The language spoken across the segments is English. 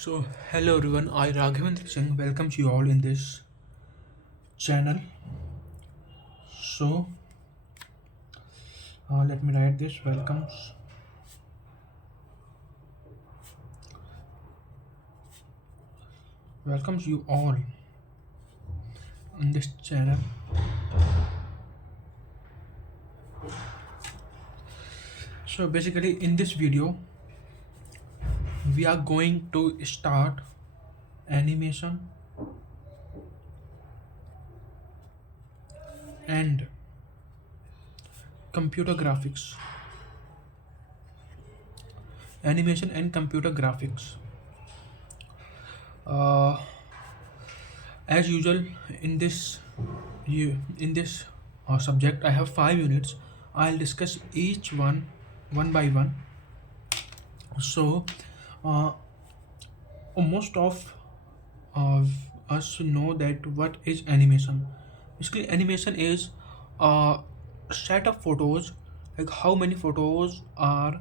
So, hello everyone, I Raghavendra Singh welcomes you all in this channel. So, let me write this welcomes you all in this channel. So, basically, in this video, we are going to start animation and computer graphics. Animation and computer graphics. Uh, as usual, in this subject, I have 5 units. I'll discuss each one by one. So, uh, most of us know that what is animation. Basically, animation is a set of photos, like how many photos are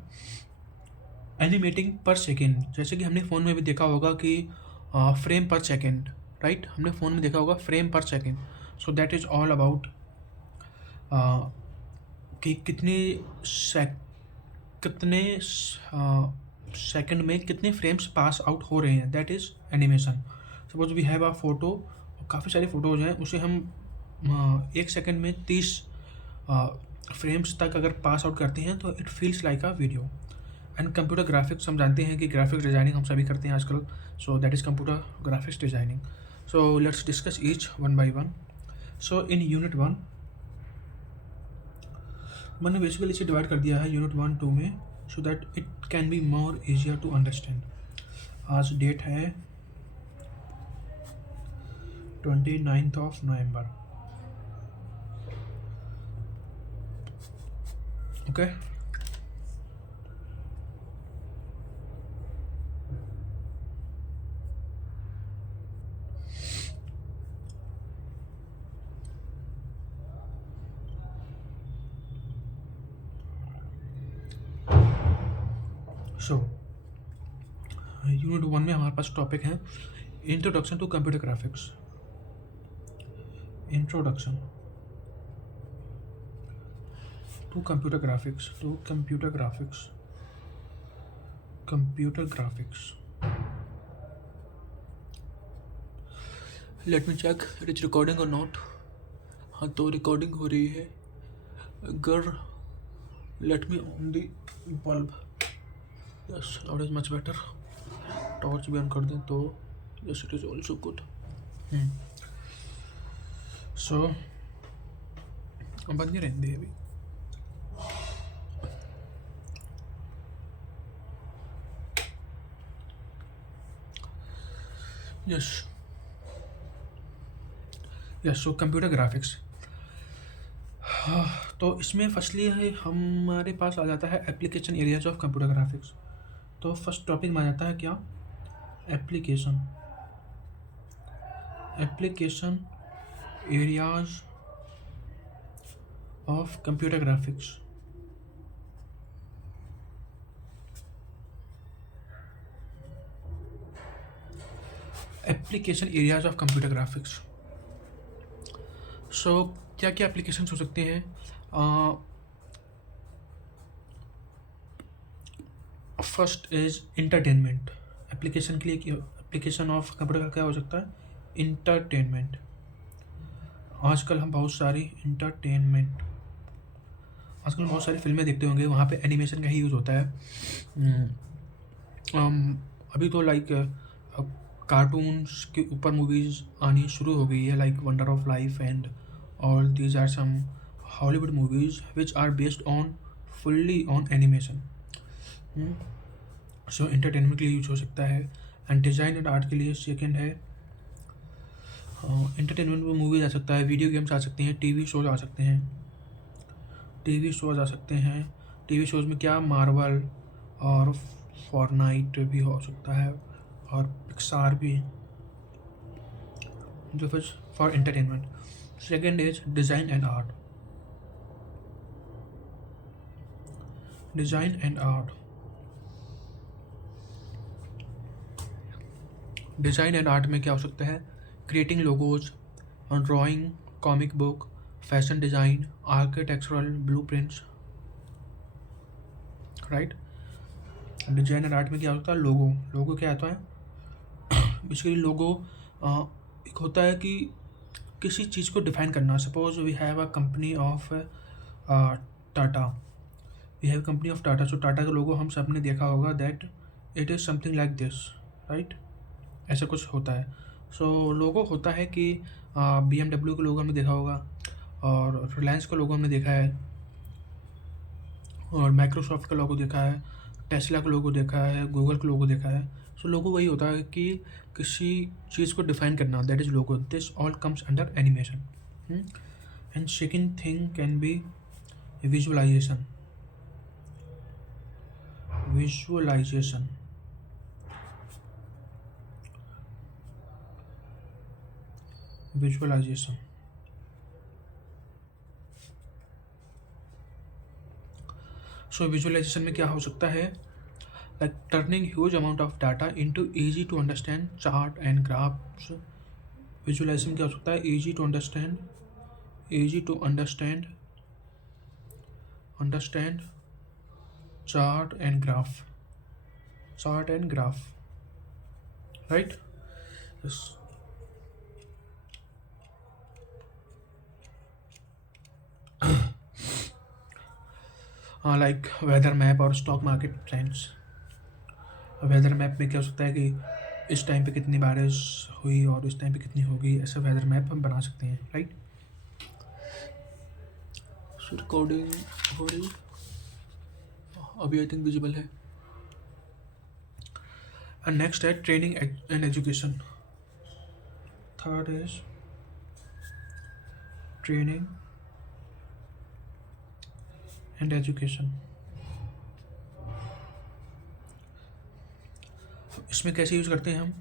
animating पर second. जैसे कि हमने phone में भी देखा होगा कि frame पर सेकेंड, राइट. हमने फ़ोन में देखा होगा फ्रेम पर second. So that is all about कि कितने सेकंड में कितने फ्रेम्स पास आउट हो रहे हैं. That is animation. Suppose we have a photo, काफ़ी सारी फ़ोटोज़ हैं, उसे हम 1 सेकंड में 30 फ्रेम्स तक अगर पास आउट करते हैं तो it feels like a video. And computer graphics, हम जानते हैं कि ग्राफिक्स डिज़ाइनिंग हम सभी करते हैं आजकल. So that is computer graphics designing. So let's discuss each one by one. So in unit one मैंने बेसिकली इसे डिवाइड कर दिया है यूनिट 1 2 में, so that it can be more easier to understand. आज डेट है 29 ओके. सो यूनिट 1 में हमारे पास टॉपिक है introduction to computer graphics. Introduction to computer graphics. Computer graphics. Let me check it is recording और not. हाँ, तो recording हो रही है. अगर let me on the bulb. Yes, now is much better. Torch भी ऑन कर दें तो yes, it is also good. So बंद नहीं रहने अभी. Yes yes. So computer graphics. तो इसमें फर्स्टली है हमारे पास आ जाता है application areas of computer graphics. तो फर्स्ट टॉपिक में आ जाता है क्या? Application. Application areas of computer graphics. Application areas of computer graphics. So क्या क्या एप्लीकेशंस हो सकते हैं? First is entertainment. एप्लीकेशन के लिए एप्लीकेशन ऑफ कंप्यूटर का क्या हो सकता है? इंटरटेनमेंट. आजकल हम बहुत सारी फिल्में देखते होंगे, वहाँ पे एनिमेशन का ही यूज़ होता है. अभी तो लाइक कार्टून्स के ऊपर मूवीज़ आनी शुरू हो गई है, like wonder of life and all these are some Hollywood movies which are based on fully on animation. So entertainment के लिए यूज हो सकता है. एंड डिज़ाइन एंड आर्ट के लिए सेकेंड है. एंटरटेनमेंट में मूवीज आ सकता है, वीडियो गेम्स आ सकते हैं, टीवी शोज़ आ सकते हैं. टीवी शोज़ में क्या, मार्वल और फॉर्टनाइट भी हो सकता है, और पिक्सार भी, जो फिर for entertainment. Second is design and art. Design and art. Design and art में क्या हो सकता है? Creating logos, drawing, comic book, fashion design, architectural blueprints, right. Design and art में क्या होता है? लोगो। लोगो क्या होता है? बेसिकली लोगो एक होता है कि किसी चीज़ को डिफाइन करना। Suppose we have a company of Tata, we have company of Tata, so Tata का लोगो हम सब ने देखा होगा, that it is something like this, right. ऐसा कुछ होता है। सो लोगो होता है कि BMW का लोगो हमने देखा होगा, और रिलायंस का लोगो हमने देखा है, और माइक्रोसॉफ्ट का लोगो देखा है, टेस्ला का लोगो देखा है, गूगल का लोगो देखा है। सो लोगो वही होता है कि किसी चीज़ को डिफाइन करना, that is logo. This all comes under animation. And second thing can be visualisation. Visualisation visualisation so visualisation में क्या हो सकता है? Like turning huge amount of data into easy to understand chart and graphs. Visualisation क्या हो सकता है? Easy to understand, easy to understand understand chart and graph, chart and graph, right. Like weather map और stock market trends. Weather map में क्या हो सकता है कि इस टाइम पे कितनी बारिश हुई और इस टाइम पे कितनी होगी, ऐसा वेदर मैप हम बना सकते हैं, राइट। सो रिकॉर्डिंग हो रही अभी, आई थिंक विजिबल है। एंड नेक्स्ट है training and education. Third is training and education. इसमें कैसे यूज़ करते हैं हम?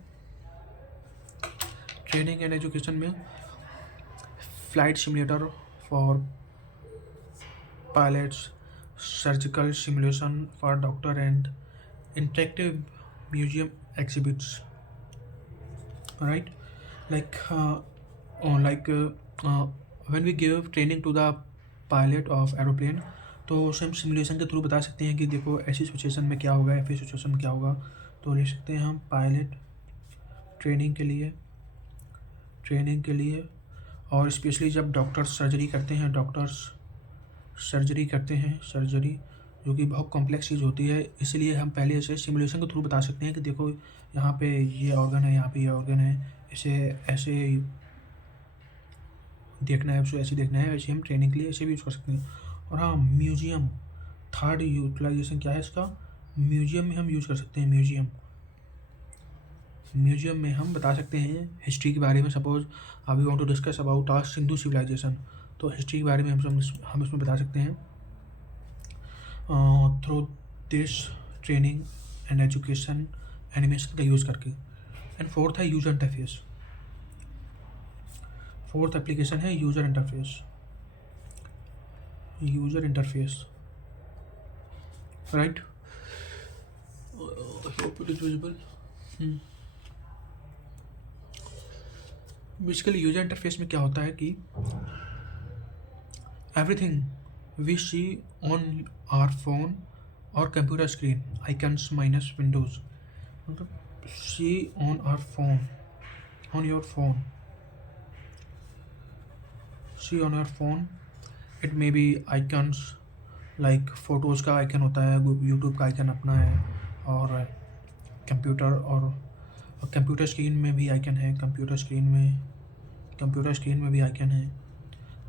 ट्रेनिंग एंड एजुकेशन में flight simulator for pilots, surgical simulation for doctor and interactive museum exhibits, right. like like when we give training to the pilot of aeroplane, तो उसे हम simulation के थ्रू बता सकते हैं कि देखो ऐसी सिचुएशन में क्या होगा, ऐसी सिचुएशन में क्या होगा। तो लिख सकते हैं हम पायलट ट्रेनिंग के लिए, ट्रेनिंग के लिए। और स्पेशली जब डॉक्टर्स सर्जरी करते हैं, डॉक्टर्स सर्जरी करते हैं, सर्जरी जो कि बहुत कॉम्प्लेक्स चीज़ होती है, इसलिए हम पहले इसे सिमुलेशन के थ्रू बता सकते हैं कि देखो यहाँ पे ये ऑर्गन है, यहाँ पे ये ऑर्गन है, इसे ऐसे देखना है, उसे ऐसे देखना है। वैसे हम ट्रेनिंग के लिए ऐसे भी यूज़ कर सकते हैं। और हाँ, म्यूजियम, थर्ड यूटिलाइजेशन क्या है इसका? म्यूजियम में हम यूज़ कर सकते हैं। म्यूजियम, म्यूजियम में हम बता सकते हैं हिस्ट्री के बारे में। Suppose we want to discuss about our Sindhu civilisation, तो हिस्ट्री के बारे में हम इसमें बता सकते हैं through this training and education animation का यूज़ करके। एंड फोर्थ है यूजर इंटरफेस। फोर्थ एप्लीकेशन है user interface, user interface, right. Hope it is visible. Basically user interface में क्या होता है कि everything we see on our phone और computer screen, icons minus windows, मतलब सी on our phone, on your phone, see on your phone, it may be icons like photos का icon होता है, यूट्यूब का आइकन अपना है, और कंप्यूटर स्क्रीन में भी आइकन है, कंप्यूटर स्क्रीन में भी आइकन है।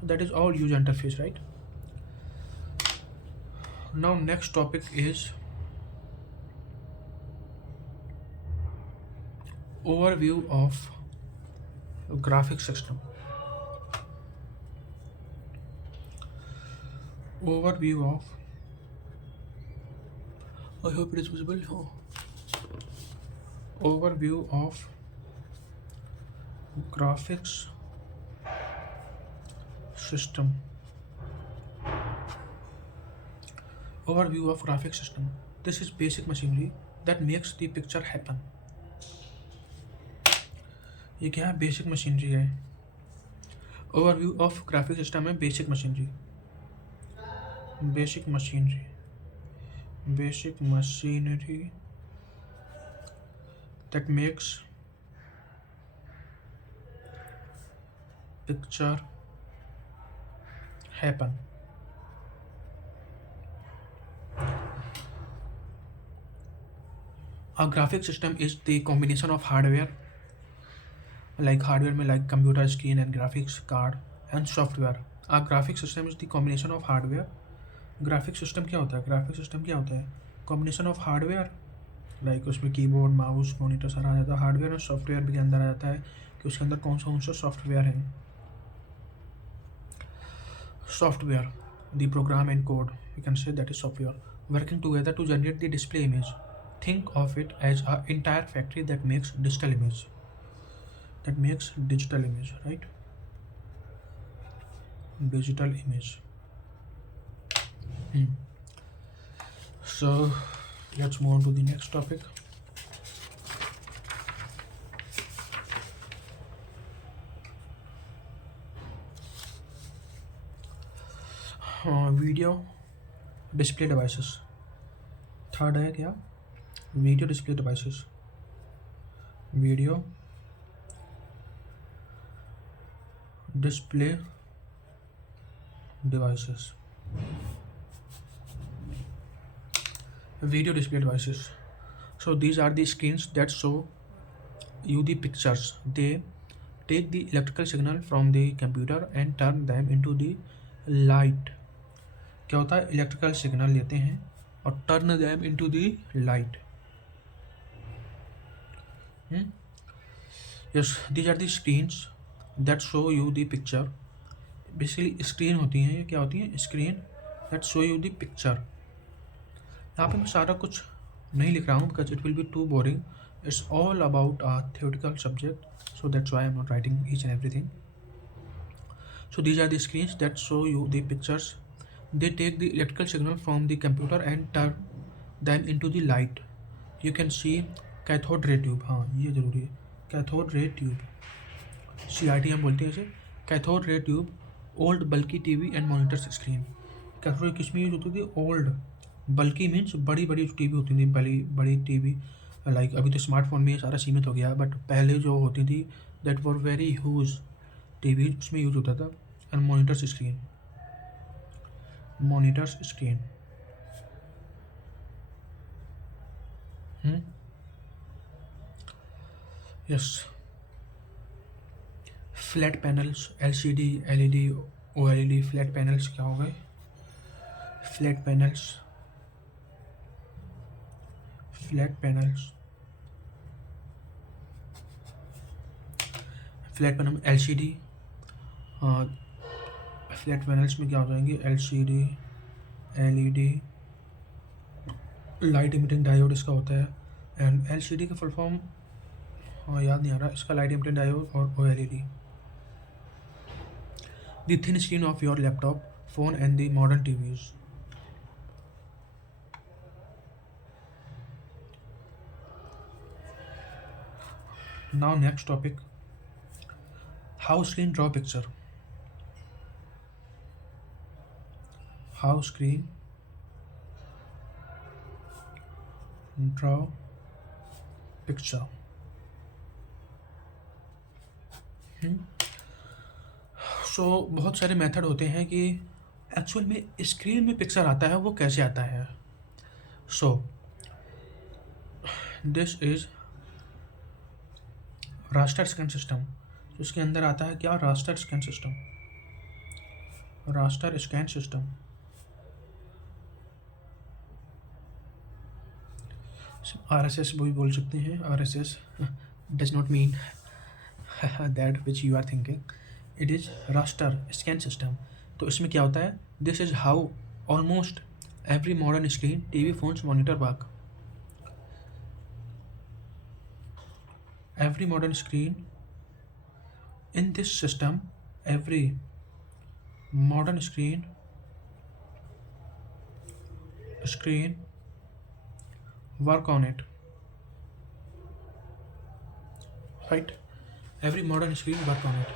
That is all user interface, right. Now next topic is overview of graphic system. Overview of, I hope it is visible. Overview of graphics system. Overview of graphic system. This is basic machinery that makes the picture happen. ये क्या है, basic machinery है। Overview of graphic system है basic machinery. Basic machinery, basic machinery that makes picture happen. A graphic system is the combination of hardware, like hardware में like computer screen and graphics card and software. A graphic system is the combination of hardware. Graphic system क्या होता है, graphic system क्या होता है, combination of hardware, like उसमें keyboard mouse monitor सारा आ जाता है, हार्डवेयर और सॉफ्टवेयर भी के अंदर आ जाता है कि उसके अंदर कौन सा सॉफ्टवेयर है। Software, the program and code, we can say that is software, working together to generate the display image. Think of it as an entire factory that makes digital image. That makes digital image, right? Digital image. So let's move on to the next topic. Video display devices. Third है क्या, video display devices. Video display devices. Video display devices, so these are the screens that show you the pictures. They take the electrical signal from the computer and turn them into the light. क्या होता है, electrical signal लेते हैं और turn them into the light. Yes, these are the screens that show you the picture. Basically screen होती हैं, ये क्या होती हैं, screen that show you the picture. यहाँ पे मैं सारा कुछ नहीं लिख रहा हूँ because it will be too boring, it's all about a theoretical subject, so that's why I'm not writing each and everything. So these are the screens that show you the pictures. They take the electrical signal from the computer and turn them into the light. You can see cathode ray tube, हाँ ये ज़रूरी है, cathode ray tube, CRT हम बोलते हैं इसे, cathode ray tube, old bulky TV and monitors screen. cathode किस में यूज होती थी, ओल्ड, बल्कि मीन्स बड़ी बड़ी जो टीवी होती थी, बड़ी बड़ी टीवी, लाइक अभी तो स्मार्टफोन में ये सारा सीमित हो गया, बट पहले जो होती थी that were very huge TV, उसमें यूज होता था। And monitors screen, monitors screen, yes, flat panels, LCD, LED, OLED, flat panels क्या हो गए, flat panels, flat panels, flat panel LCD, flat panels में क्या हो जाएंगे, LCD, LED, light emitting diode इसका होता है। एंड LCD का फुल फॉर्म याद नहीं आ रहा, इसका लाइट इमिटिंग डायोड और OLED। The thin screen of your laptop, phone and the modern TVs. Now next topic, how screen draw picture. How screen draw picture. सो बहुत सारे मेथड होते हैं कि एक्चुअल में स्क्रीन में पिक्चर आता है वो कैसे आता है। So this is raster scan system. तो इसके अंदर आता है क्या, raster scan system, raster scan system. RSS भी बोल सकते हैं, RSS does not mean that which you are thinking, it is raster scan system. तो इसमें क्या होता है, this is how almost every modern screen, TV, phones, monitor work. Every modern screen in this system, every modern screen work on it, right? Every modern screen work on it.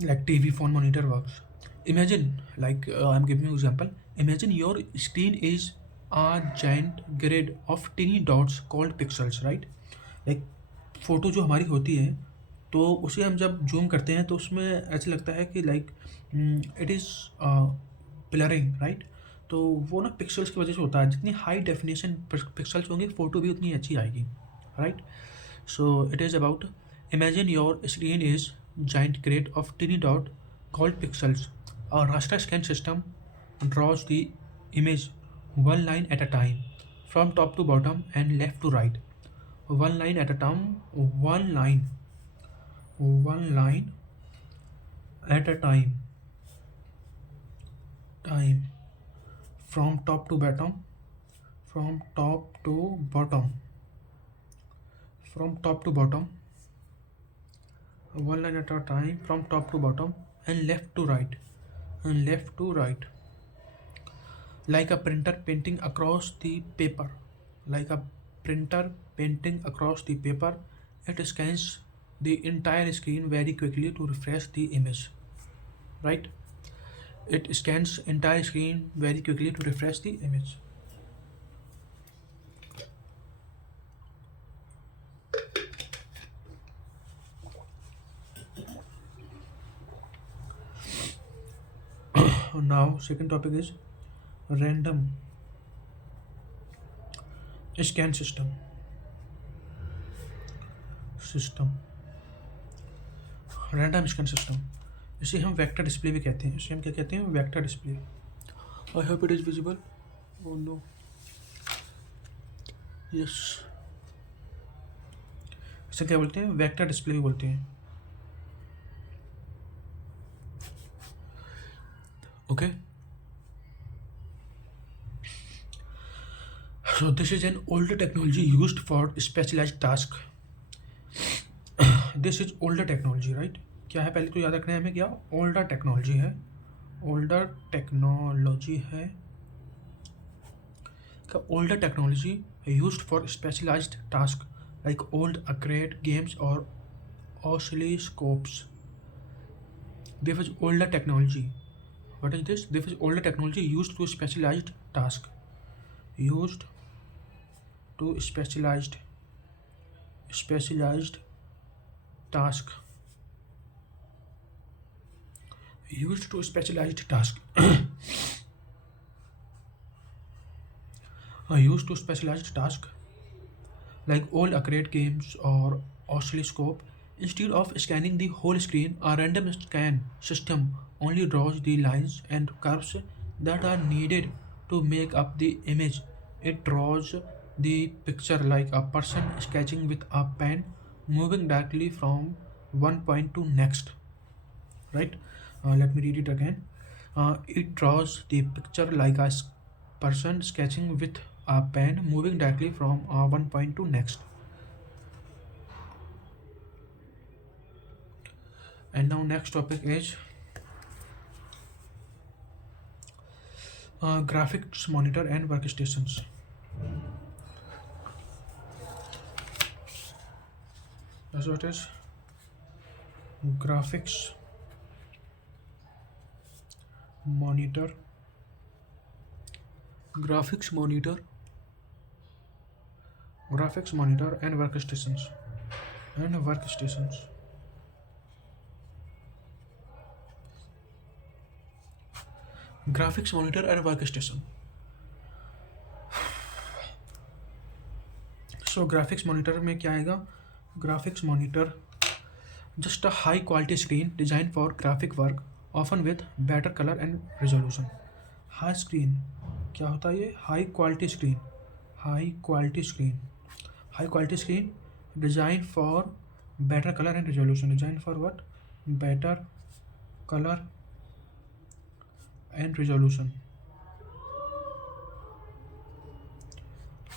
Like TV, phone, monitor works. Imagine, I'm giving you example. Imagine your screen is a giant grid of teeny dots called pixels, right? Like photo जो हमारी होती है, तो उसे हम जब zoom करते हैं तो उसमें ऐसा लगता है कि like it is blurring, right? तो वो ना पिक्सेल्स की वजह से होता है। जितनी हाई डेफिनेशन पिक्सेल्स होंगे फ़ोटो भी उतनी अच्छी आएगी, right? So it is about, imagine your screen is giant grid of teeny dot called pixels. A raster scan system draws the image one line at a time, from top to bottom and left to right. One line at a time, one line at a time, from top to bottom, from top to bottom, from top to bottom, one line at a time, from top to bottom, and left to right, and left to right, like a printer painting across the paper, like a printer painting across the paper. It scans the entire screen very quickly to refresh the image, right? It scans entire screen very quickly to refresh the image. Now second topic is random scan system random scan system, इसे हम vector display भी कहते हैं। इसे हम क्या कहते हैं? Vector display. I hope it is visible. Oh no, yes, इसे क्या बोलते हैं? वेक्टर डिस्प्ले भी बोलते हैं। Okay, so this is an old technology used for specialized task. This is older technology, right? क्या है? पहले तो याद रखना है हमें, क्या ओल्डर टेक्नोलॉजी है। ओल्डर टेक्नोलॉजी है का older technology used for specialized task like old arcade games और oscilloscopes. This was older technology. What is this? This is older technology used to specialized task. Used to specialized task. Used to specialized task. Used to specialized task like old arcade games or oscilloscope. Instead of scanning the whole screen, a random scan system only draws the lines and curves that are needed to make up the image. It draws the picture like a person sketching with a pen, moving directly from one point to next. Right? Let me read it again. It draws the picture like a person sketching with a pen, moving directly from one point to next. And now next topic is graphics monitor and workstations. That's what it is. Graphics monitor, graphics monitor, graphics monitor and workstations, and workstations. Graphics monitor and workstation. So graphics monitor में क्या आएगा? Graphics monitor just a high quality screen designed for graphic work, often with better color and resolution. High screen क्या होता है? ये high quality screen, high quality screen, high quality screen designed for better color and resolution. Designed for what? Better color and resolution.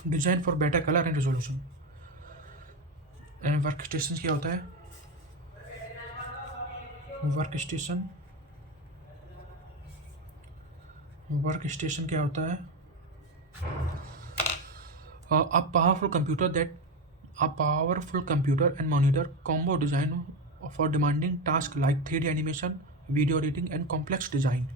Designed for better color and resolution. And workstation क्या होता है? Work station क्या होता है? A powerful computer and monitor combo design for demanding tasks like 3D animation, video editing, and complex design,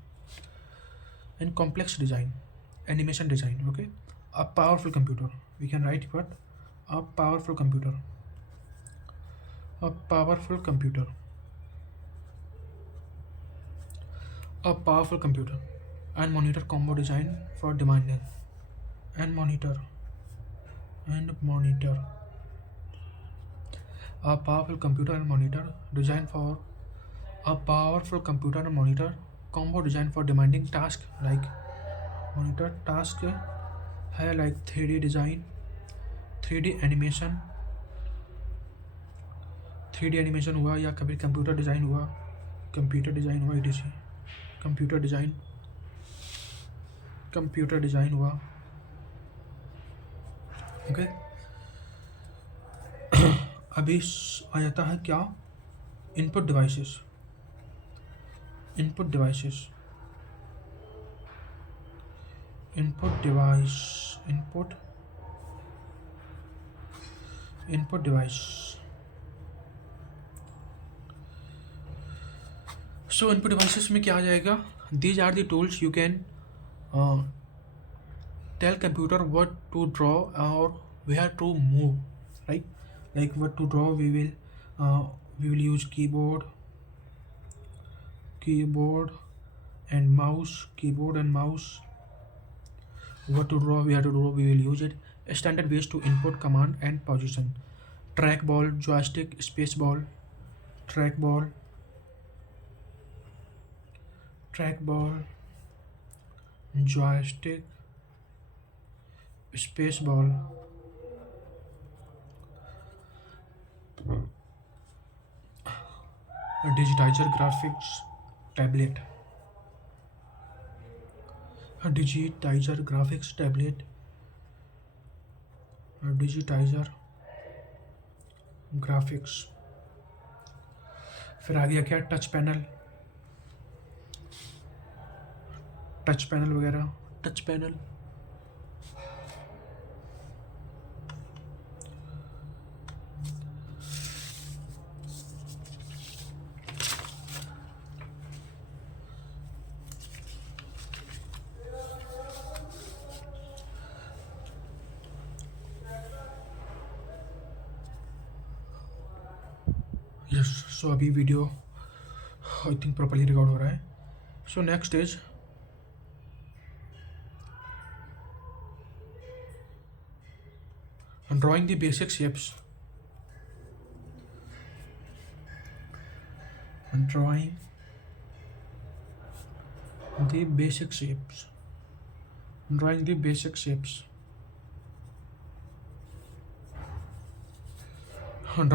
animation design. Okay, a powerful computer. We can write what a powerful computer. A powerful computer. A powerful computer and monitor combo design for demanding and monitor a powerful computer and monitor designed for a powerful computer and monitor combo designed for demanding tasks like monitor task है like 3D design, 3D animation, 3D animation हुआ या कभी computer design हुआ etc. Computer design हुआ. Okay, अभी आ जाता है क्या input devices. Input device so input devices में क्या आ जाएगा. These are the tools you can tell computer what to draw or where to move, right? Like what to draw, we will use keyboard and mouse. What to draw, where to draw, we will use it. Standard ways to input command and position: trackball, joystick, spaceball. Trackball, joystick, spaceball. Digitizer graphics tablet. Digitizer graphics फिर आ गया क्या touch panel वगैरह. Touch panel yes. So अभी video I think properly record हो रहा है. So next is drawing the basic shapes. Drawing the basic shapes. Drawing the basic shapes.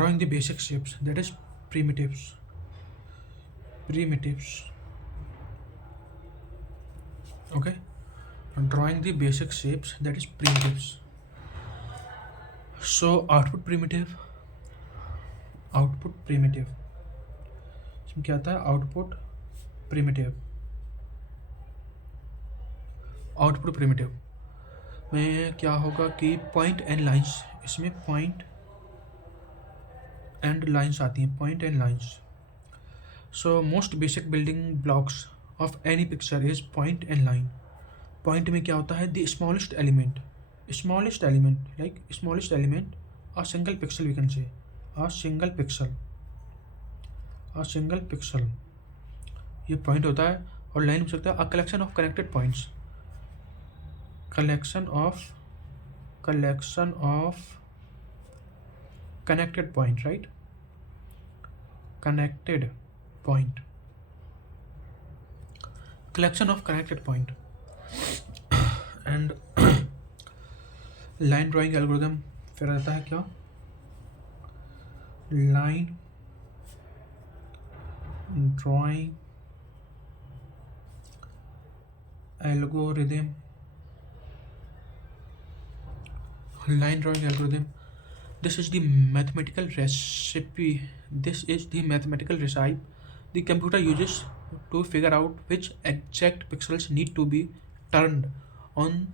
Drawing the basic shapes, that is primitives. Okay, drawing the basic shapes, that is primitives. So output primitive इसमें क्या आता है. Output primitive में क्या होगा कि point and lines. इसमें point and lines आती हैं. Point and lines. So most basic building blocks of any picture is point and line. Point में क्या होता है, the smallest element, like smallest element, a single pixel, we can say a single pixel. ये point होता है. और line हो सकता है a collection of connected points. collection of connected point, right? collection of connected point. and line drawing algorithm फिर आता है क्या, line drawing algorithm. This is the mathematical recipe. The computer uses to figure out which exact pixels need to be turned on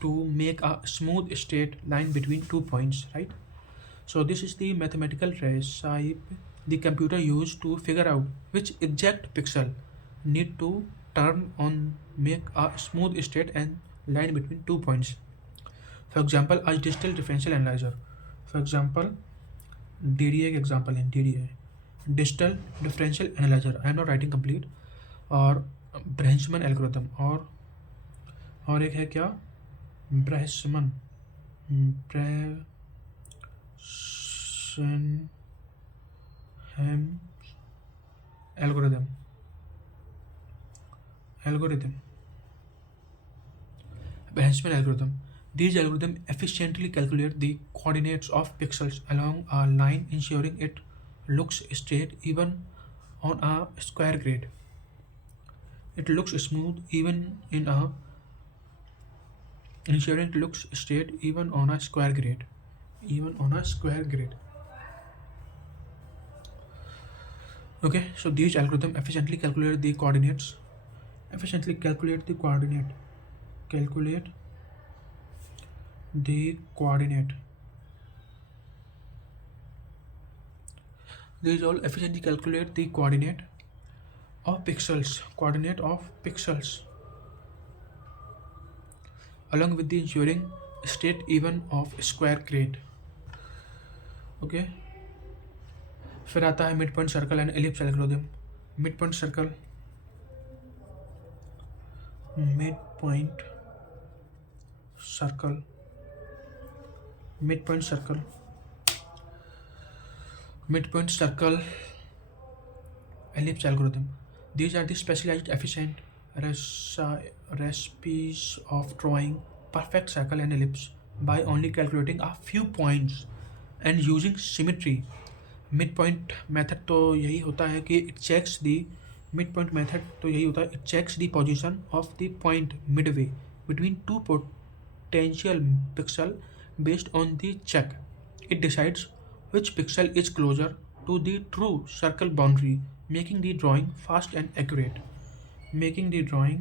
to make a smooth straight line between 2 points, right? So this is the mathematical recipe the computer used to figure out which exact pixel need to turn on make a smooth straight and line between 2 points. For example, a digital differential analyzer. For example, DDA का example है DDA digital differential analyzer. I am not writing complete. और ब्रैंचमैन algorithm और एक है क्या Branchman algorithm algorithm Branchman algorithm. These algorithms efficiently calculate the coordinates of pixels along a line, ensuring it looks straight even on a square grid. It looks smooth even in a ensuring it looks straight even on a square grid. Even on a square grid. Okay, so these algorithms efficiently calculate the coordinates. Efficiently calculate the coordinate. Calculate the coordinate. These all efficiently calculate the coordinate of pixels. Coordinate of pixels along with the ensuring state even of square grid. Okay. फिर आता है mid point circle and ellipse algorithm. Mid point circle mid point circle midpoint circle midpoint circle ellipse algorithm. These are the specialized efficient recipes of drawing perfect circle and ellipse by only calculating a few points and using symmetry. Midpoint method तो यही होता है कि it checks the midpoint method तो यही होता है it checks the position of the point midway between two potential pixel. Based on the check, it decides which pixel is closer to the true circle boundary, making the drawing fast and accurate. Making the drawing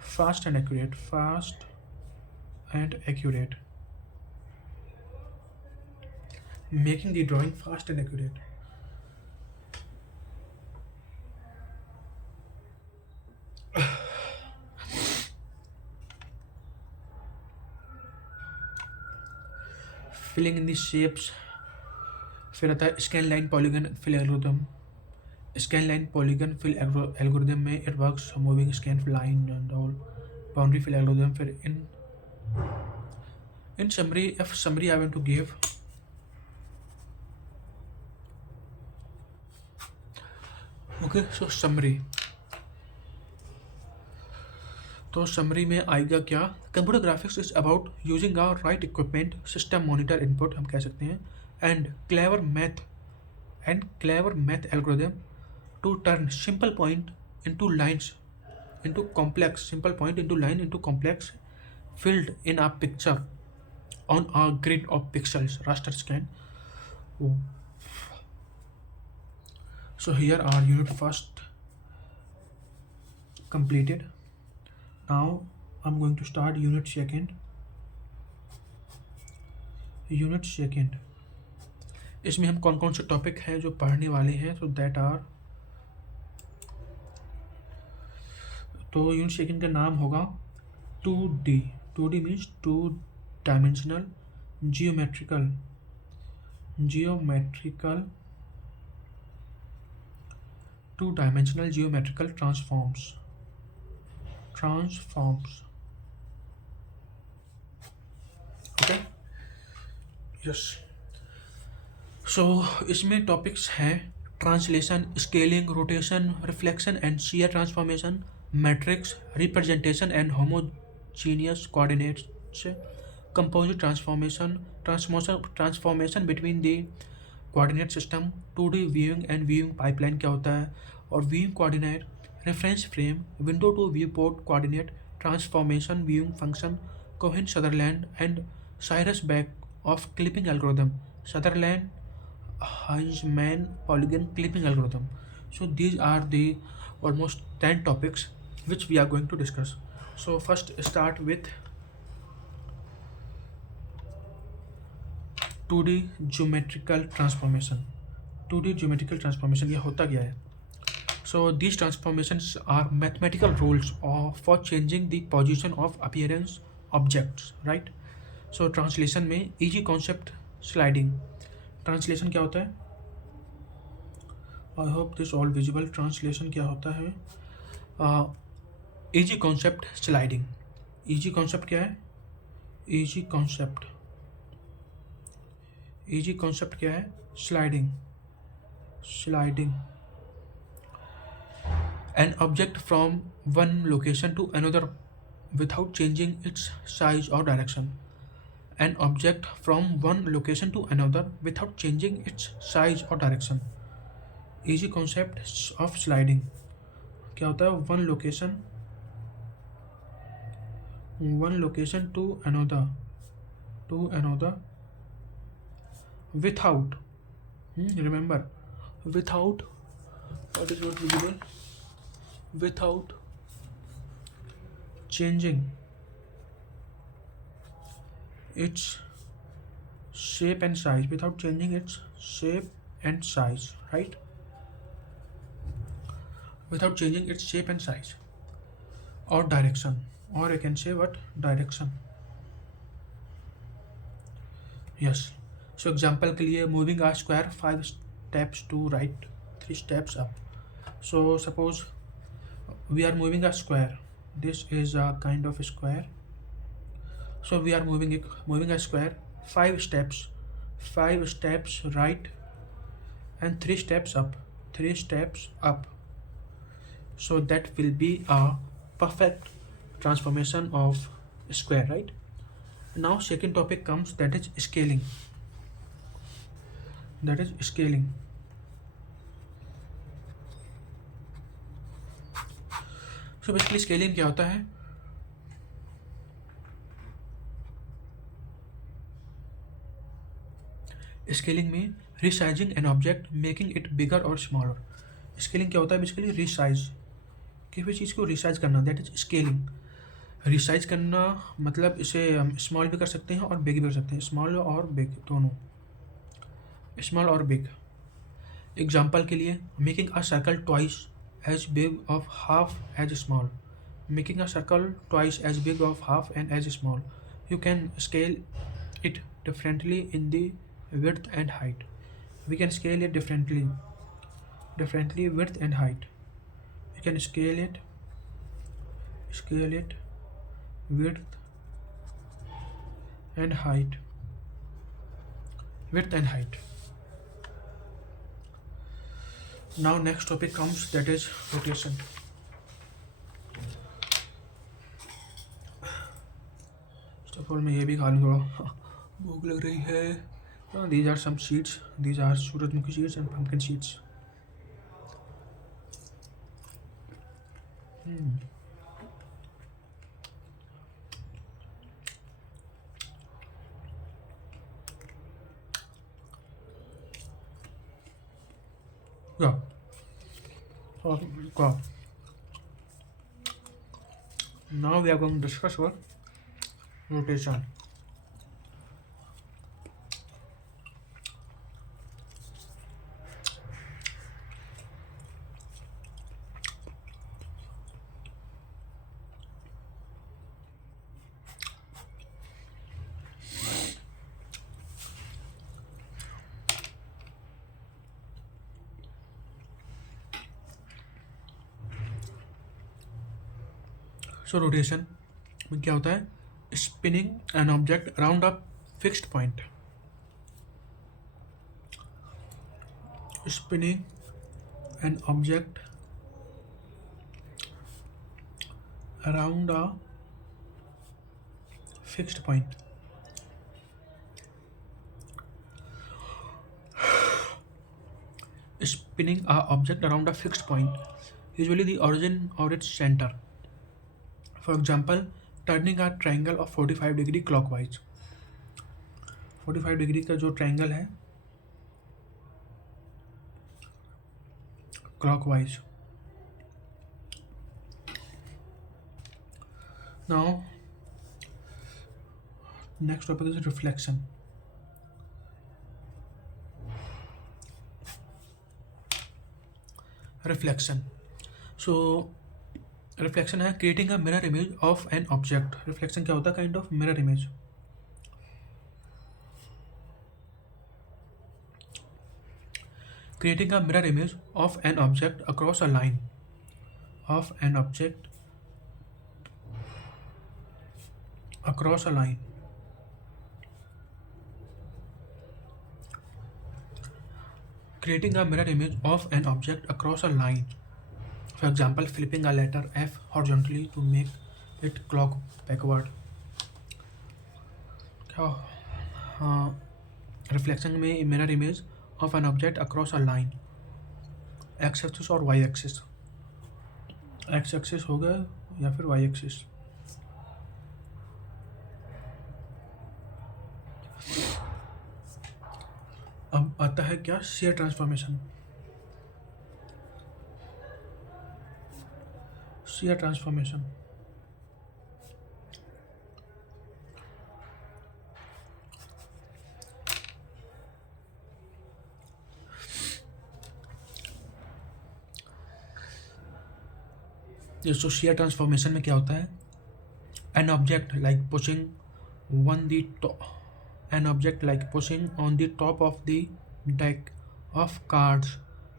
fast and accurate. Fast and accurate. Making the drawing fast and accurate. Filling in the shapes. फिर आता है scan line polygon fill algorithm. Scan line polygon fill algorithm में it works moving scan line and all boundary fill algorithm. फिर in summary, if summary I want to give, okay, so summary. तो summary में आएगा क्या. Computer graphics is about using our right equipment system monitor input हम कह सकते हैं and clever math algorithm to turn simple point into lines into complex simple point into line into complex filled in a picture on a grid of pixels raster scan. So here our unit first completed. Now I'm going to start unit second. Unit second इसमें हम कौन कौन से topic हैं जो पढ़ने वाले हैं. तो दैट आर तो यूनिट सेकेंड का नाम होगा 2D. 2D means two dimensional geometrical two dimensional geometrical transforms. Okay yes. So इसमें टॉपिक्स हैं translation, scaling, rotation, reflection and shear transformation, matrix representation and homogeneous coordinates, composite transformation between the coordinate system, 2D viewing and viewing pipeline क्या होता है, और viewing coordinate, reference frame, window to viewport coordinate transformation, viewing function, Cohen Sutherland and Cyrus back of clipping algorithm, Sutherland Huysman polygon clipping algorithm. So these are the almost 10 topics which we are going to discuss. So first start with 2D geometrical transformation. 2D geometrical transformation ये होता क्या है? So these transformations are mathematical rules for changing the position of appearance objects, right? So translation में easy concept sliding. Translation क्या होता है? I hope this all visible. Translation क्या होता है? Easy concept sliding. Easy concept क्या है? Easy concept. Easy concept क्या है? Sliding. Sliding. An object from one location to another without changing its size or direction. An object from one location to another without changing its size or direction. Easy concept of sliding. क्या होता है? one location to another without, remember, without, what is not visible, without changing its shape and size, without changing its shape and size, right? Without changing its shape and size or direction, or I can say what? Direction. Yes. So example के लिए moving a square 5 steps to right, 3 steps up. So suppose we are moving a square. This is a kind of a square. So we are moving a square 5 steps, 5 steps right and 3 steps up, 3 steps up. So that will be a perfect transformation of square, right? Now second topic comes, that is scaling. That is scaling. So basically scaling क्या होता है? Scaling में resizing an object, making it bigger और smaller. Scaling क्या होता है? Basically resize, किसी भी चीज़ को रिसाइज करना, दैट इज स्केलिंग. रिसाइज करना मतलब इसे हम स्मॉल भी कर सकते हैं और बिग भी कर सकते हैं. स्मॉल और बिग दोनों, स्मॉल और बिग. एग्जाम्पल के लिए making a circle twice as big of half as small. Making a circle twice as big of half and as small. You can scale it differently in the width and height. We can scale it differently width and height. You can scale it width and height, width and height. Now next topic comes, that is rotation. First of all मैं ये भी खा लूँ, थोड़ा भूख लग रही है. These are some seeds. These are सूरजमुखी seeds and pumpkin seeds. Yeah. Okay. Now we are going to discuss about rotation. So rotation में क्या होता है? Spinning an object around a fixed point. Spinning an object around a fixed point. Spinning a object around a fixed point, usually the origin or its center. For example, turning a triangle of 45 degree clockwise. 45 degree का जो triangle है clockwise, Now, next topic is reflection. Reflection. So reflection है creating a mirror image of an object. Reflection क्या होता है? Kind of mirror image. Creating a mirror image of an object across a line. Of an object across a line. Creating a mirror image of an object across a line. For example, flipping a letter F horizontally to make it clock backward. क्या reflection में mirror image of an object across a line. X axis और Y axis. X axis हो गया या फिर Y axis. अब आता है क्या? Share transformation. Share transformation. तो शेयर ट्रांसफॉर्मेशन में क्या होता है? An object like pushing one the an object like pushing on the top of the deck of cards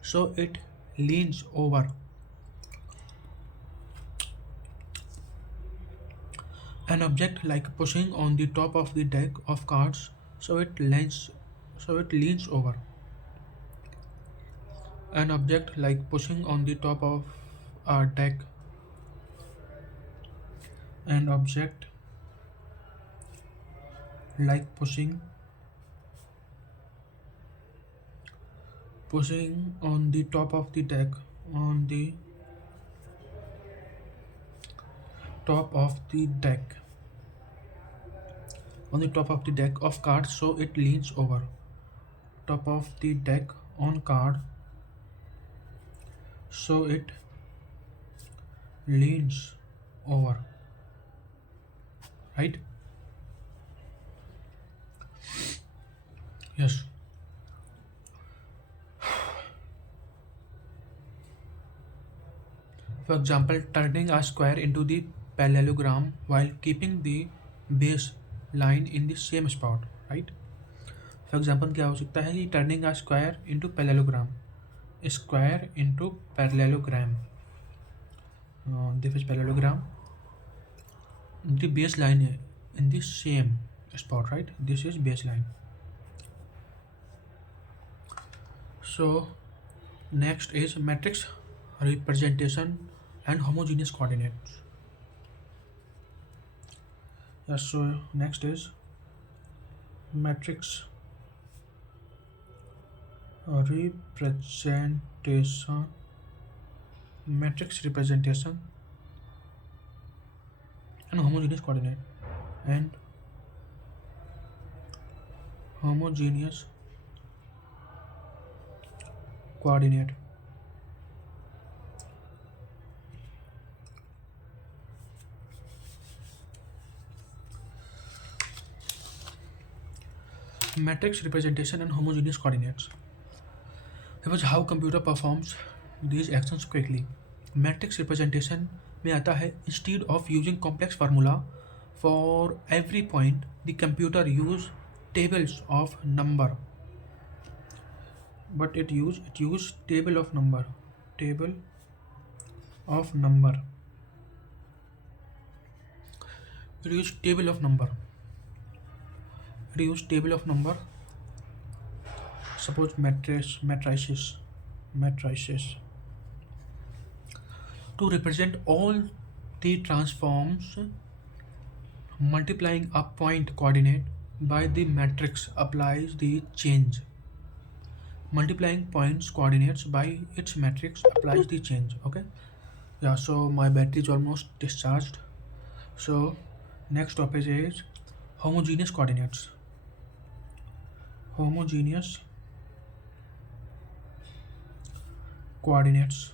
so it leans over. An object like pushing on the top of the deck of cards so it leans over. An object like pushing on the top of a deck. An object like pushing on the top of the deck on the top of the deck on the top of the deck of cards so it leans over. Top of the deck on card so it leans over, right? Yes. For example, turning a square into the parallelogram while keeping the base line in the same spot, right? For example, क्या हो सकता है कि turning a square into parallelogram. Square into parallelogram. This is parallelogram. The baseline in the same spot, right? This is baseline. So next is matrix representation and homogeneous coordinates. Yes, so next is matrix representation, matrix representation and homogeneous coordinate and homogeneous coordinate. Matrix representation and homogeneous coordinates. It was how computer performs these actions quickly. Matrix representation में आता है instead of using complex formula for every point, the computer use tables of number. But it use table of number. Table of number. It use table of number. It use table of number. Suppose matrices to represent all the transforms. Multiplying a point coordinate by the matrix applies the change. Multiplying points coordinates by its matrix applies the change. Okay. Yeah. So my battery is almost discharged. So next topic is homogeneous coordinates. Homogeneous coordinates.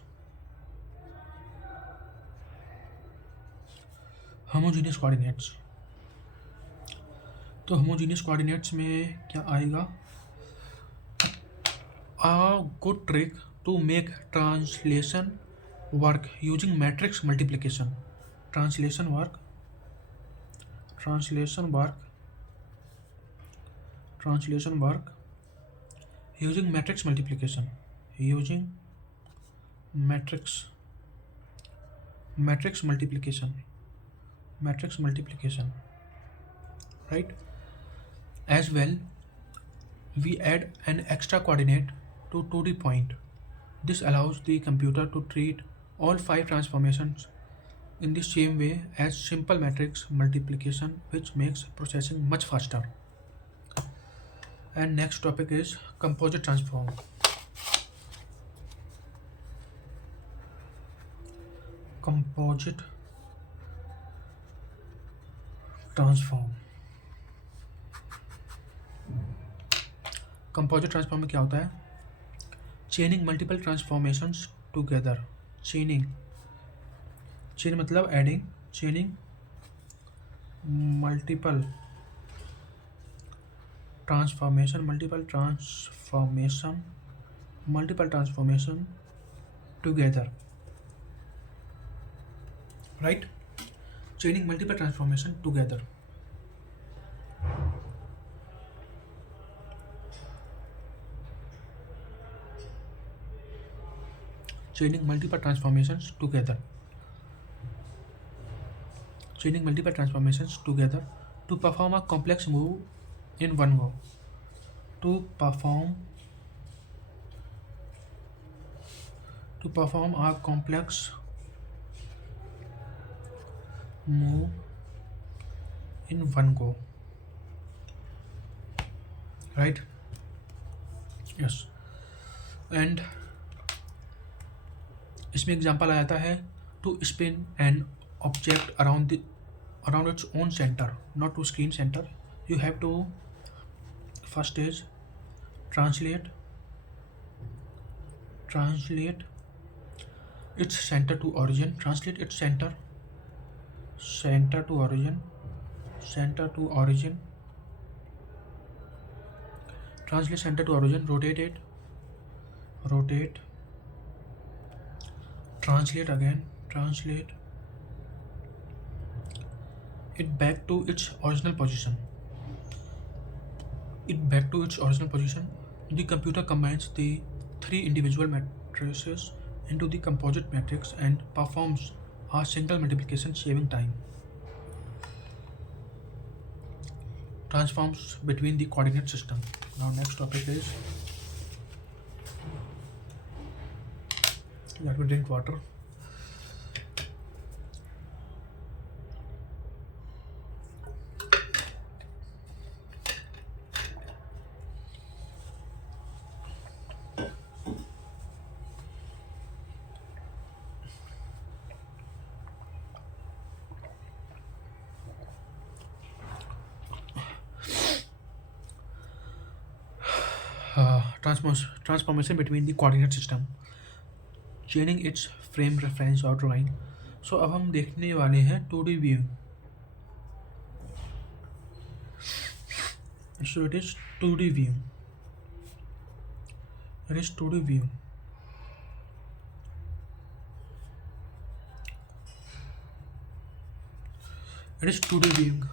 Homogeneous coordinates. तो homogeneous coordinates में क्या आएगा? A good trick to make translation work using matrix multiplication. Translation work translation work translation work using matrix multiplication, using matrix matrix multiplication matrix multiplication, right? As well, we add an extra coordinate to 2D point. This allows the computer to treat all five transformations in the same way as simple matrix multiplication, which makes processing much faster. And next topic is composite transform. Composite transform composite transform में क्या होता है? Chaining multiple transformations together. Chaining, chain मतलब adding, chaining multiple transformation multiple transformation together, right? Chaining multiple transformation together. chaining multiple transformations together chaining multiple transformations together to perform a complex move in one go. To perform a complex move in one go, right? Yes. And इसमें example आ जाता है to spin an object around its own centre, not to screen centre. You have to first is translate its center to origin, translate its center to origin, translate center to origin, rotate, translate again, translate it back to its original position. The computer combines the three individual matrices into the composite matrix and performs a single multiplication, saving time. Transforms between the coordinate system. Now next topic is, let me drink water. Transformation between the coordinate system, chaining its frame reference और drawing. So अब हम देखने वाले हैं 2D viewing. So it is 2D viewing. It is 2D viewing. It is 2D viewing.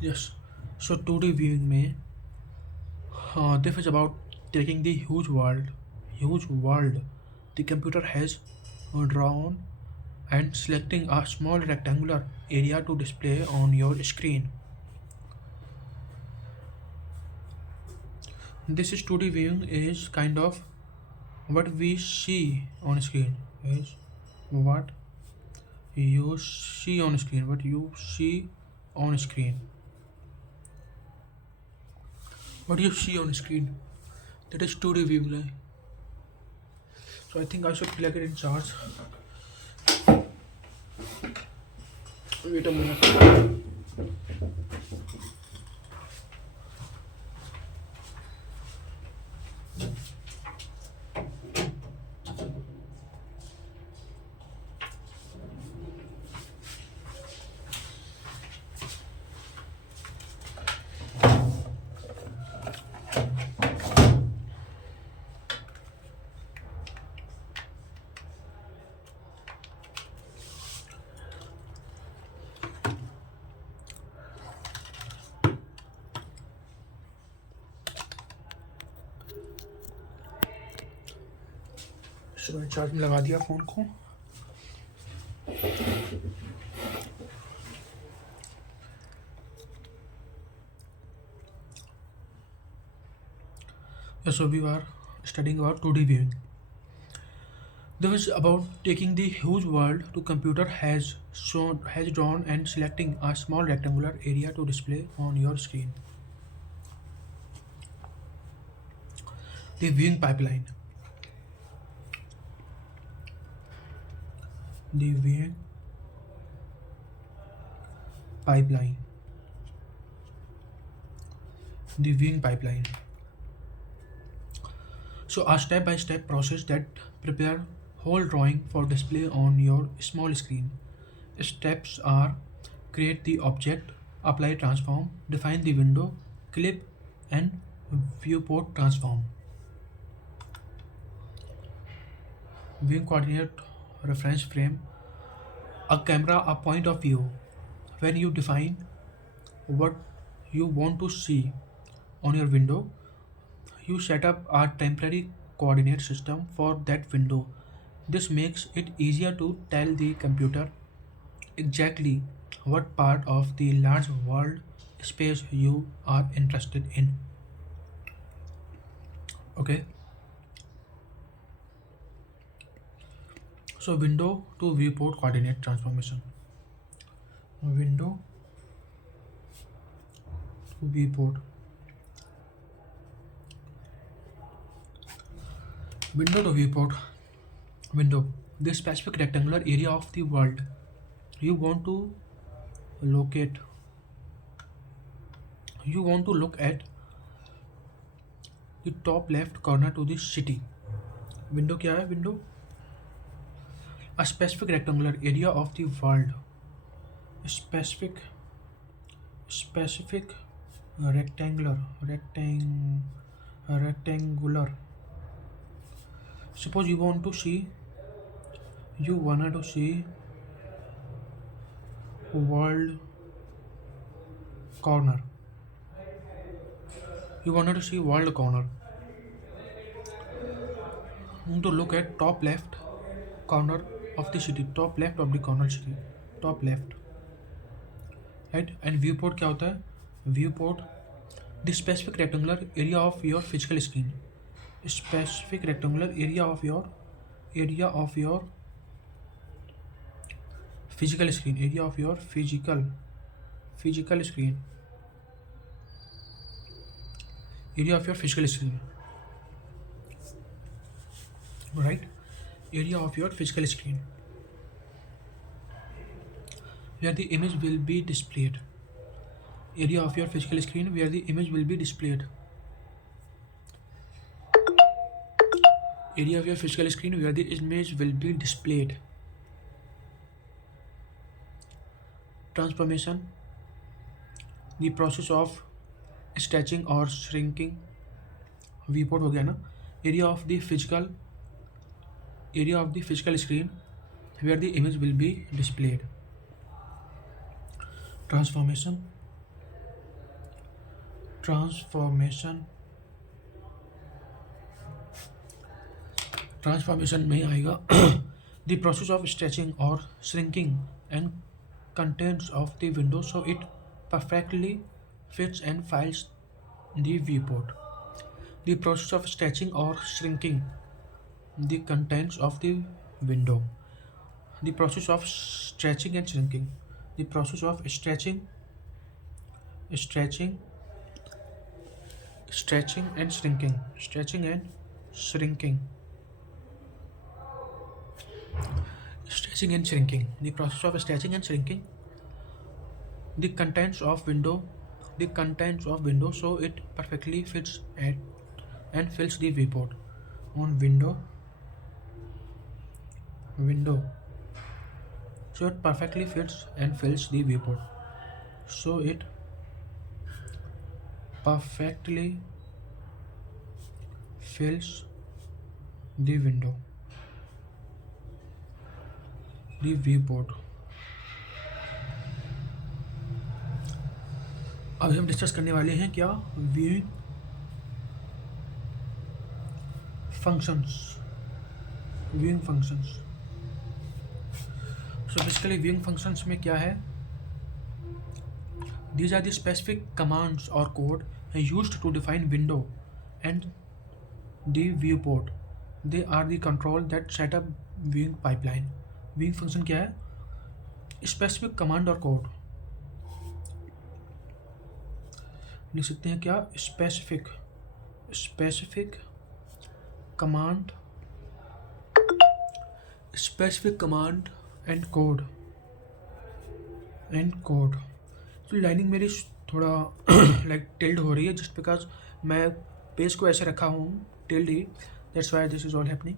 Yes. So 2D viewing में this is about taking the huge world the computer has drawn and selecting a small rectangular area to display on your screen. This is 2D viewing is kind of what we see on screen, is what you see on screen, what you see on screen. What you see on screen, that is 2D view line. So I think I should plug it in charge. Wait a minute. चलो मैंने charge में लगा दिया phone को। So we are studying about 2D viewing. This is about taking the huge world to computer has drawn and selecting a small rectangular area to display on your screen. The viewing pipeline. The viewing pipeline. The viewing pipeline. So a step-by-step process that prepare whole drawing for display on your small screen. Steps are: create the object, apply transform, define the window, clip, and viewport transform. Viewing coordinate reference frame. A camera, a point of view. When you define what you want to see on your window, you set up a temporary coordinate system for that window. This makes it easier to tell the computer exactly what part of the large world space you are interested in. Okay, so window to viewport coordinate transformation. Window to viewport. Window to viewport. Window. The specific rectangular area of the world you want to locate. You want to look at the top left corner to the city. Window क्या है? Window a specific rectangular area of the world. Specific specific rectangular rectangular. Suppose you wanted to see world corner. You wanted to see world corner. You want to look at top left corner of the city. Top left of the corner city. Top left. Right? And viewport क्या होता है? Viewport the specific rectangular area of your physical screen. Specific rectangular area of your physical screen. Area of your physical screen. Area of your physical screen. Right? Area of your physical screen where the image will be displayed. Area of your physical screen where the image will be displayed. Area of your physical screen where the image will be displayed. Transformation. The process of stretching or shrinking. Viewport हो गया ना. Area of the physical screen where the image will be displayed. Transformation में आएगा the process of stretching or shrinking and contents of the window so it perfectly fits and fills the viewport. The process of stretching or shrinking the contents of the window. The process of stretching and shrinking. The process of stretching and shrinking. Stretching and shrinking. Stretching and shrinking. The process of stretching and shrinking the contents of window so it perfectly fits and fills the viewport. On window so it perfectly fits and fills the viewport. So it perfectly fills the viewport. अभी हम discuss करने वाले हैं क्या? Viewing functions. Viewing functions. So basically viewing functions में क्या है, these are the specific commands or code used to define window and the viewport. They are the control that set up viewing pipeline. Viewing function क्या है, specific command और code. लिख सकते हैं क्या, specific specific command specific command and code. तो lining मेरी थोड़ा लाइक टिल्ड हो रही है, जस्ट बिकॉज मैं पेज को ऐसे रखा हूँ tilde he, that's why this is all happening.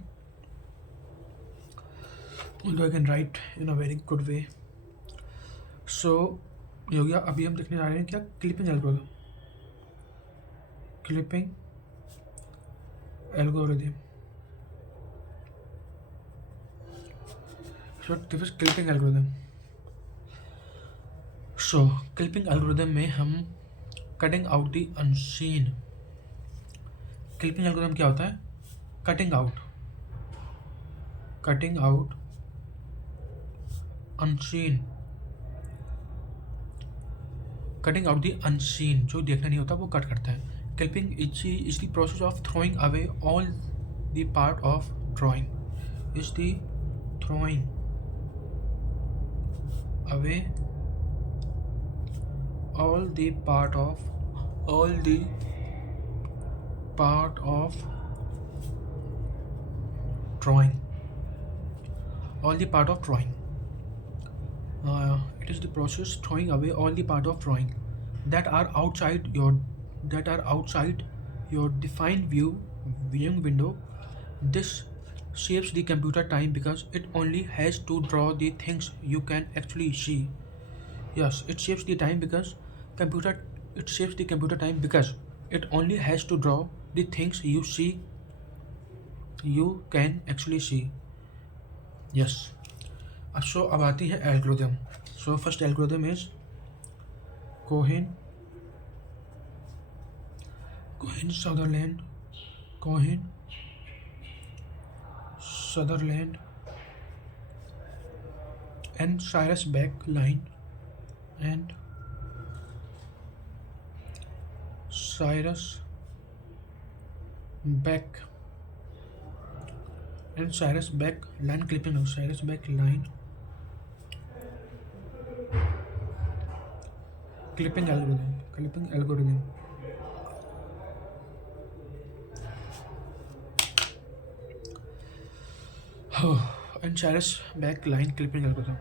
although I can write in a very good way. So ये हो गया। अभी हम देखने जा रहे हैं क्या, clipping algorithm. Clipping algorithm, so this is clipping algorithm. So clipping algorithm में हम cutting out the unseen. Clipping algorithm क्या होता है, cutting out unseen, cutting out the unseen, जो देखना नहीं होता वो कट करता है। Clipping is the process of throwing away all the part of drawing, is the throwing away all the part of drawing, it is the process throwing away all the part of drawing that are outside your defined viewing window. This saves the computer time because it only has to draw the things you can actually see. Yes, it saves the time because it only has to draw the things you can actually see. Yes. अब आती है algorithm. So first algorithm is Cohen Sutherland and Cyrus back line and Cyrus Beck line clipping of Cyrus Beck line clipping algorithm and Cyrus Beck line clipping algorithm.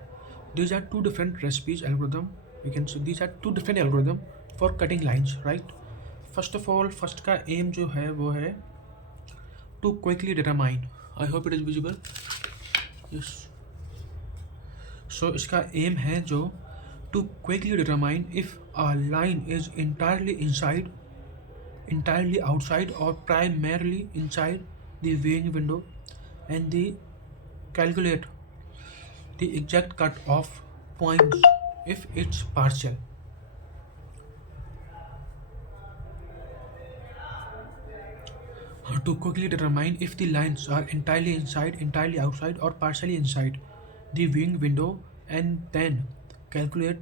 These are two different recipes algorithm. We can say these are two different algorithm for cutting lines, right? First of all, first का aim जो है वो है to quickly determine. I hope it is visible. Yes. So इसका aim है जो to quickly determine if a line is entirely inside, entirely outside, or primarily inside the viewing window, and the calculate the exact cut off points if it's partial. To quickly determine if the lines are entirely inside, entirely outside, or partially inside the viewing window, and then calculate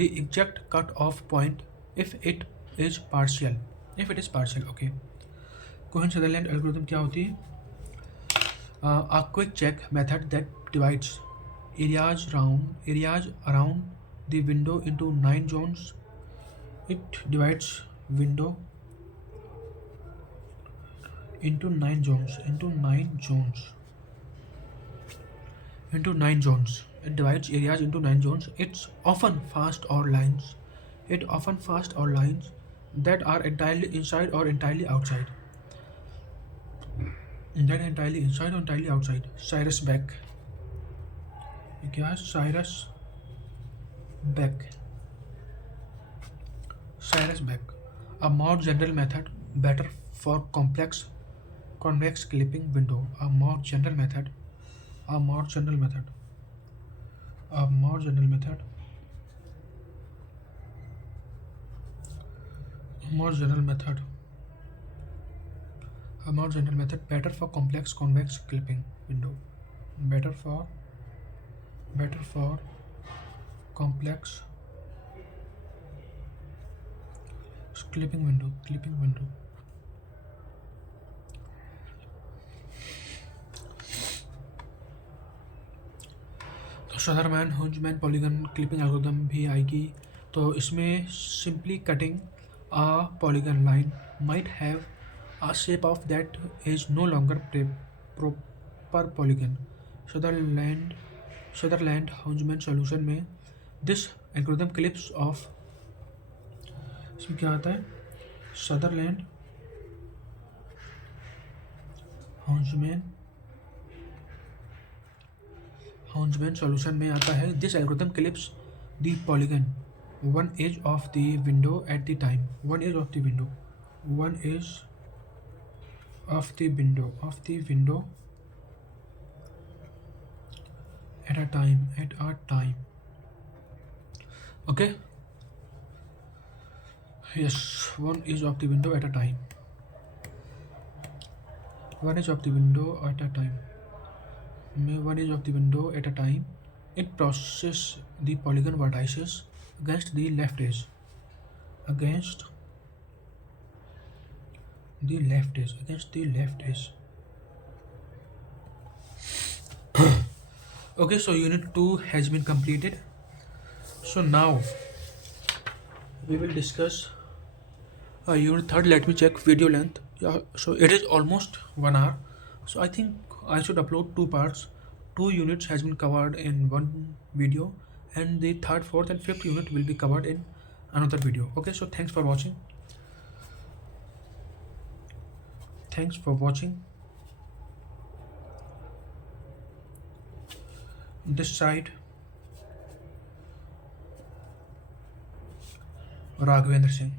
the exact cut off point if it is partial. Okay. Cohen Sutherland algorithm क्या होती है? A quick check method that divides areas around the window into 9 zones. It divides window into 9 zones. It divides areas into 9 zones. It often fast or lines that are entirely inside or entirely outside. Cyrus Beck. क्या है? Cyrus Beck. A more general method, better for complex convex clipping window. A more general method better for complex convex clipping window. Better for complex clipping window. तो शदरमैन हुंजमैन polygon clipping algorithm भी आएगी। तो इसमें simply cutting a polygon line might have a shape of that is no longer proper polygon. Sutherland Sutherland Huntsman solution में this algorithm clips of इसमें क्या आता है Sutherland Huntsman solution में आता है this algorithm clips the polygon one edge of the window at the time one edge of the window at a time. Okay, yes, one edge of the window at a time. One edge of the window at a time. One edge of the window at a time. It processes the polygon vertices against the left edge. Against the left edge. Okay, so unit 2 has been completed. So now we will discuss unit 3rd. Let me check video length. Yeah, so it is almost 1 hour. So I think I should upload 2 parts. 2 units has been covered in one video, and the 3rd, 4th, and 5th unit will be covered in another video. Okay, so thanks for watching. This side Raghavendra Singh.